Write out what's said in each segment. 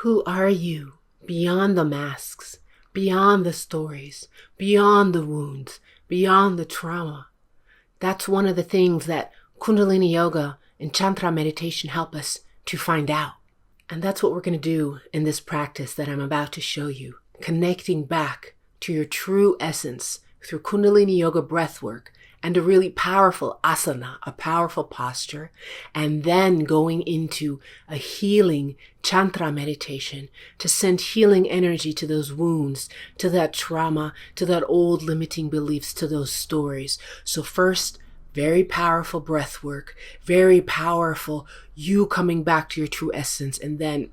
Who are you beyond the masks, beyond the stories, beyond the wounds, beyond the trauma? That's one of the things that Kundalini Yoga and Chantra meditation help us to find out. And that's what we're going to do in this practice that I'm about to show you, connecting back to your true essence through Kundalini Yoga breathwork and a really powerful asana, a powerful posture, and then going into a healing Chantra meditation to send healing energy to those wounds, to that trauma, to that old limiting beliefs, to those stories. So first, very powerful breath work, very powerful you coming back to your true essence, and then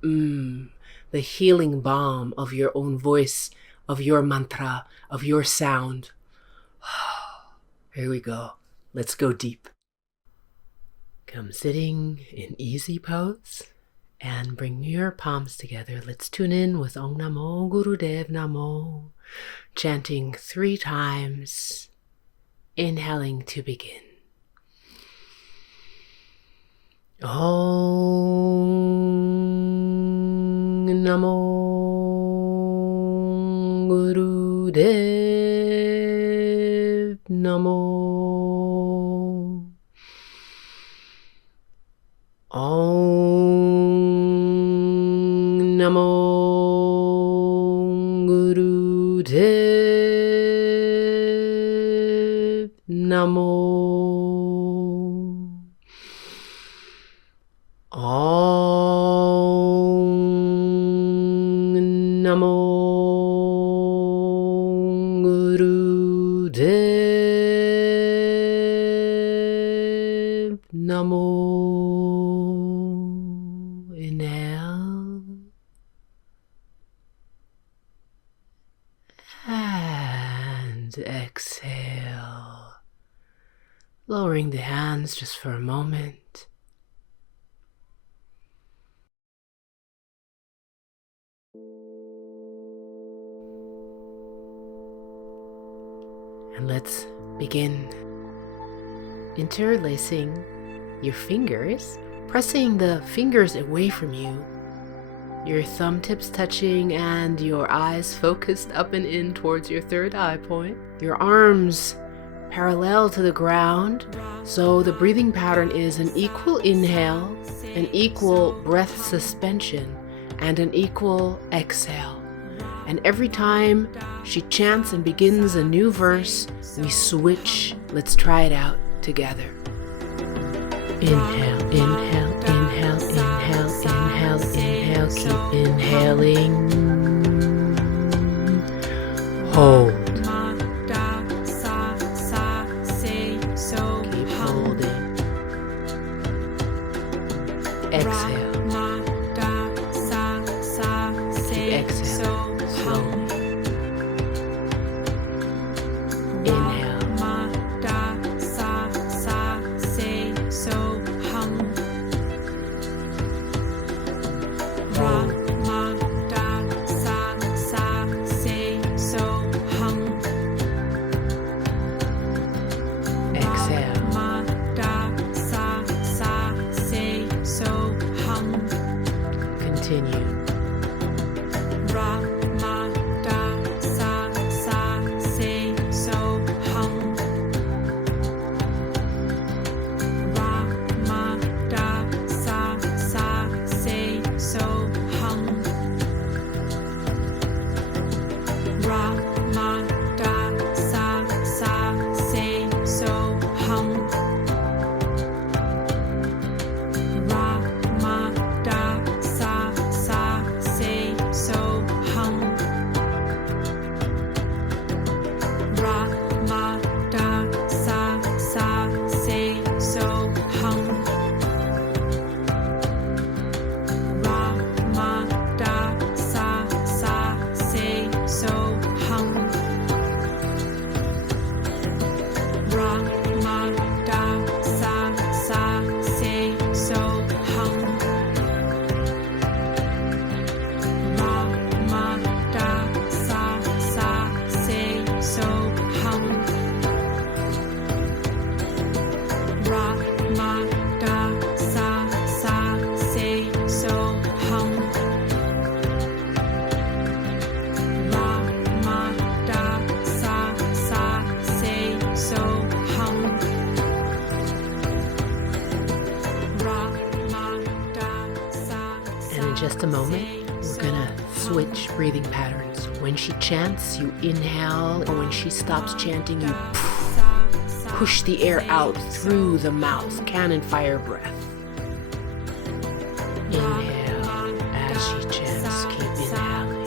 the healing balm of your own voice, of your mantra, of your sound. Here we go. Let's go deep. Come sitting in easy pose and bring your palms together. Let's tune in with Om Namo Gurudev Namo, chanting 3 times, inhaling to begin. Om Namo Gurudev Namo. Om Namo Gurudev Namo. Om Namo Gurudev Namo. Inhale and exhale, lowering the hands just for a moment. And let's begin interlacing your fingers, pressing the fingers away from you, your thumb tips touching and your eyes focused up and in towards your third eye point. Your arms parallel to the ground, so the breathing pattern is an equal inhale, an equal breath suspension, and an equal exhale. And every time she chants and begins a new verse, we switch. Let's try it out together. Inhale, inhale, inhale, inhale, inhale, inhale. Keep inhaling. Hold. Keep holding. Exhale. Exhale slowly. Inhale. Hold. Exhale. Continue. So hum. in just a moment, we're gonna switch breathing patterns. When she chants, you inhale, or when she stops chanting, you push the air out through the mouth, cannon fire breath. Inhale as she chants, keep inhaling,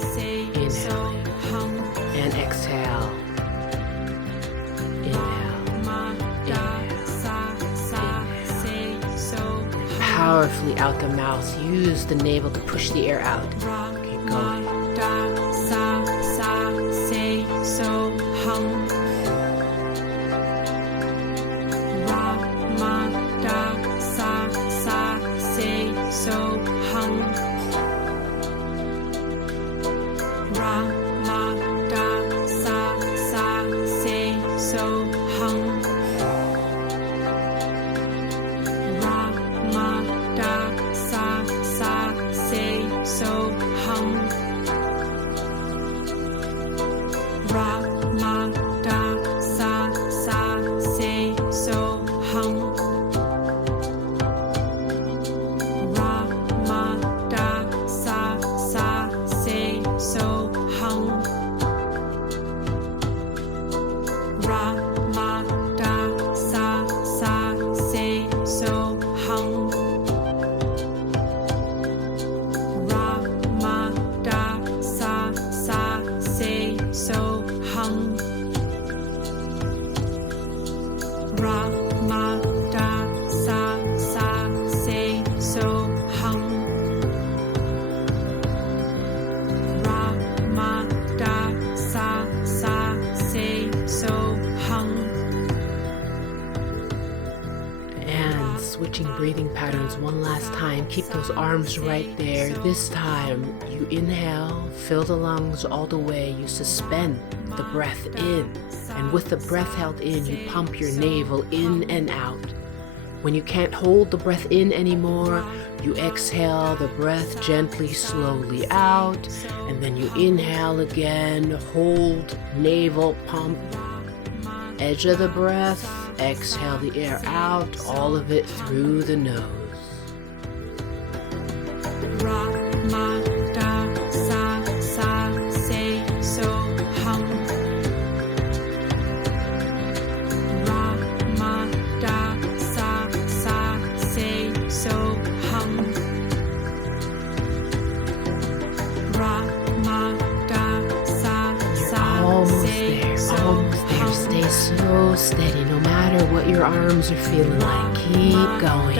inhaling, and exhale. Inhale, inhale. Powerfully out the mouth, use the navel to push the air out. Keep going. Switching breathing patterns one last time. Keep those arms right there. This time, you inhale, fill the lungs all the way. You suspend the breath in. And with the breath held in, you pump your navel in and out. When you can't hold the breath in anymore, you exhale the breath gently, slowly out. And then you inhale again, hold, navel, pump, edge of the breath. Exhale the air out, all of it through the nose. So steady, no matter what your arms are feeling like. Keep going.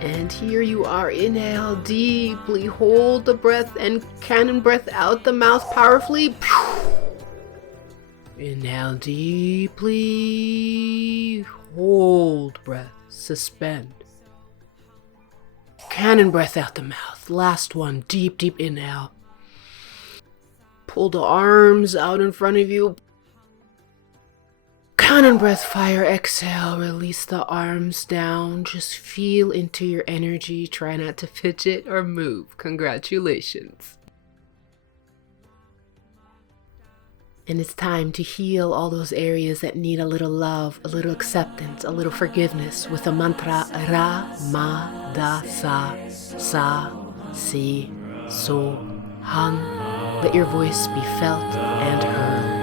And here you are. Inhale deeply, hold the breath and cannon breath out the mouth powerfully. Inhale deeply, hold breath, suspend. Cannon breath out the mouth. Last one, deep, deep inhale. Pull the arms out in front of you. Cannon breath, fire, exhale, release the arms down. Just feel into your energy. Try not to fidget or move. Congratulations. And it's time to heal all those areas that need a little love, a little acceptance, a little forgiveness with the mantra Ra, Ma, Da, Sa, Sa, Si, So, Hung. Let your voice be felt and heard.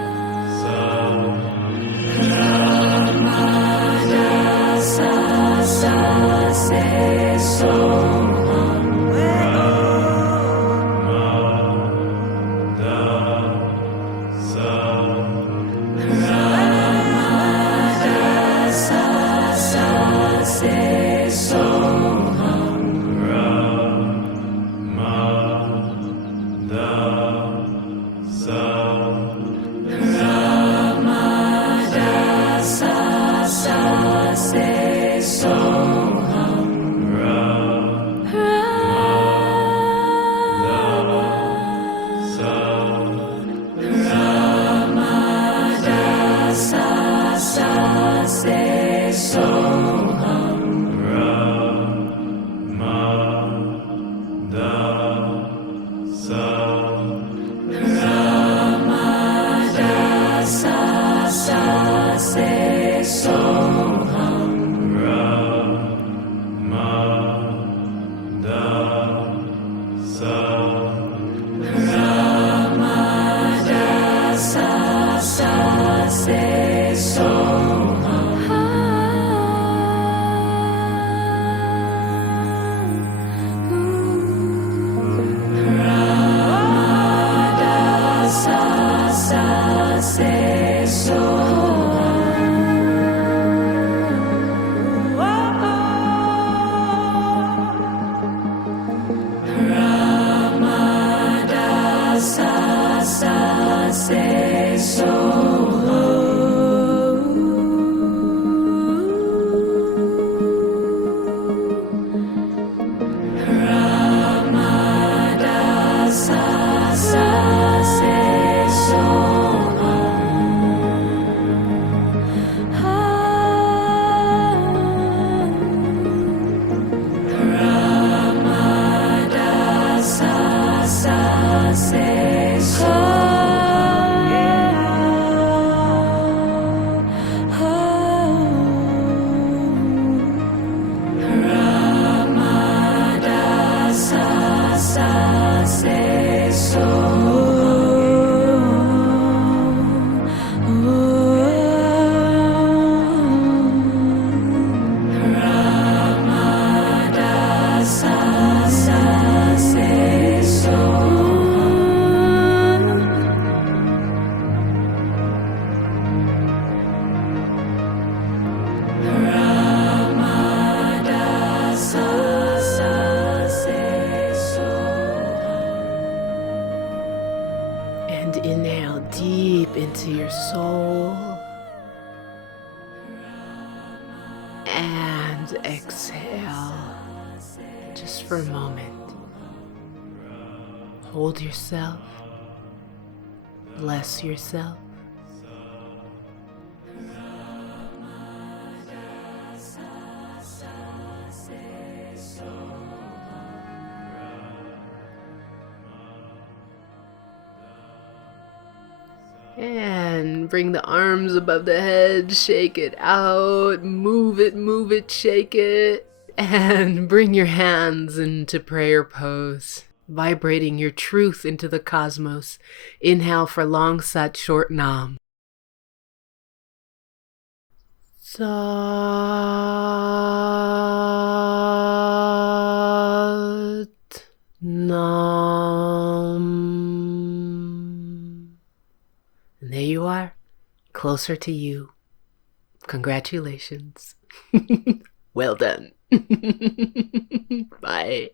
And inhale deep into your soul. And exhale just for a moment. Hold yourself. Bless yourself. And bring the arms above the head, shake it out, move it, shake it. And bring your hands into prayer pose, vibrating your truth into the cosmos. Inhale for long sat, short nam. Sat nam. And there you are, closer to you. Congratulations. Well done. Bye.